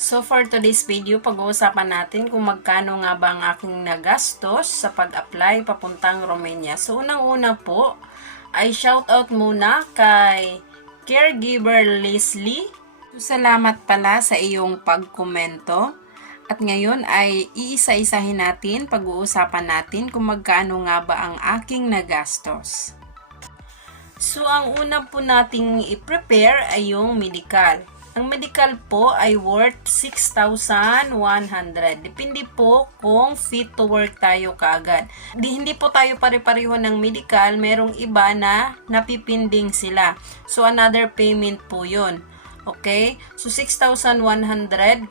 So for today's video, pag-uusapan natin kung magkano nga ba ang aking nagastos sa pag-apply papuntang Romania. So unang-una po, ay shoutout muna kay caregiver Leslie. Salamat pala sa iyong pagkomento. At ngayon ay iisa-isahin natin, pag-uusapan natin kung magkano nga ba ang aking nagastos. So, ang una po nating i-prepare ay yung medical. Ang medical po ay worth 6,100. Depende po kung fit to work tayo kaagad. Di, hindi po tayo pare-pareho ng medical. Merong iba na napipinding sila. So, another payment po yun. Okay? So, 6,100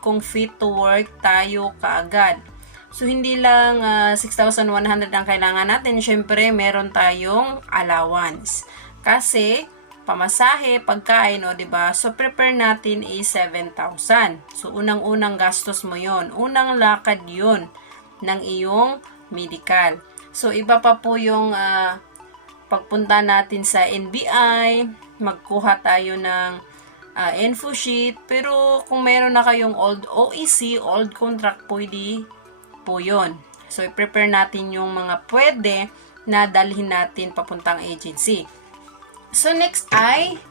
kung fit to work tayo kaagad. So, hindi lang ah, 6,100 ang kailangan natin. Siyempre, meron tayong allowance. Kasi, pamasahe, pagkain, o 'di ba? So prepare natin is 7,000. So unang-unang gastos mo 'yon. Unang lakad 'yon ng iyong medical. So iba pa po yung ah, pagpunta natin sa NBI, magkuha tayo ng ah, info sheet, pero kung meron na kayong old OEC, old contract, pwede po 'yon. So i-prepare natin yung mga pwede na dalhin natin papuntang agency. So, next ay,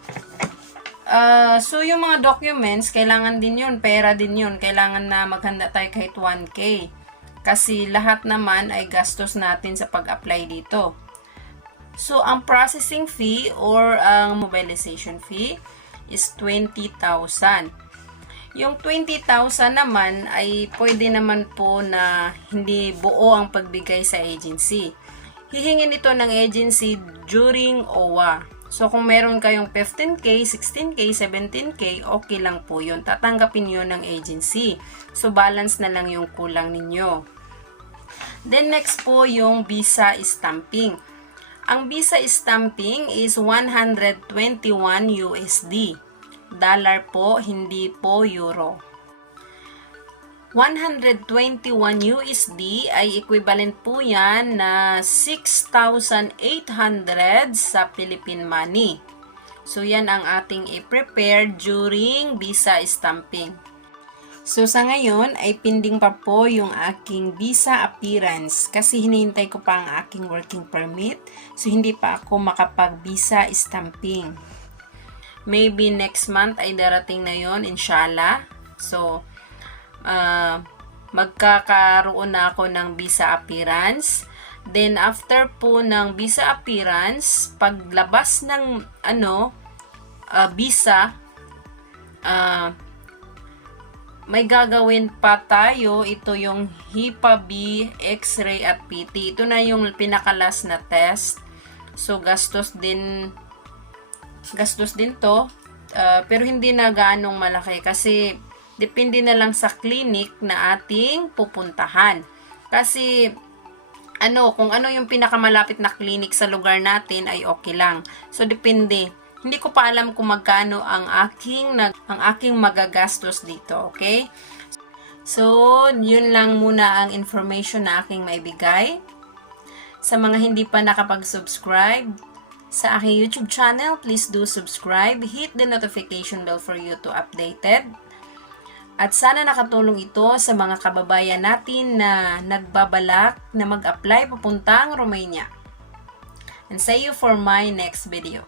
uh, so yung mga documents, kailangan din yun, pera din yun. Kailangan na maghanda tayo kahit 1K. Kasi lahat naman ay gastos natin sa pag-apply dito. So, ang processing fee or ang mobilization fee is 20,000. Yung 20,000 naman ay pwede naman po na hindi buo ang pagbigay sa agency. Hihingin ito ng agency during OWA. So, kung meron kayong 15K, 16K, 17K, okay lang po yun. Tatanggapin yun ng agency. So, balance na lang yung kulang ninyo. Then, next po yung visa stamping. Ang visa stamping is 121 USD. Dollar po, hindi po euro. 121 USD ay equivalent po yan na 6,800 sa Philippine money. So, yan ang ating i-prepare during visa stamping. So, sa ngayon ay pending pa po yung aking visa appearance kasi hinihintay ko pa ang aking working permit. So, hindi pa ako makapag-visa stamping. Maybe next month ay darating na yon inshallah. So, uh, magkakaroon na ako ng visa appearance. Then, after po ng visa appearance, paglabas ng ano, uh, visa, uh, may gagawin pa tayo. Ito yung HIPAA B, X-ray at PT. Ito na yung pinakalas na test. So, gastos din gastos din to. Uh, pero hindi na ganong malaki kasi Depende na lang sa clinic na ating pupuntahan. Kasi ano, kung ano yung pinakamalapit na clinic sa lugar natin ay okay lang. So depende. Hindi ko pa alam kung magkano ang aking ang aking magagastos dito, okay? So, yun lang muna ang information na aking maibigay. Sa mga hindi pa nakapag-subscribe sa aking YouTube channel, please do subscribe. Hit the notification bell for you to updated. At sana nakatulong ito sa mga kababayan natin na nagbabalak na mag-apply papuntang Romania. And see you for my next video.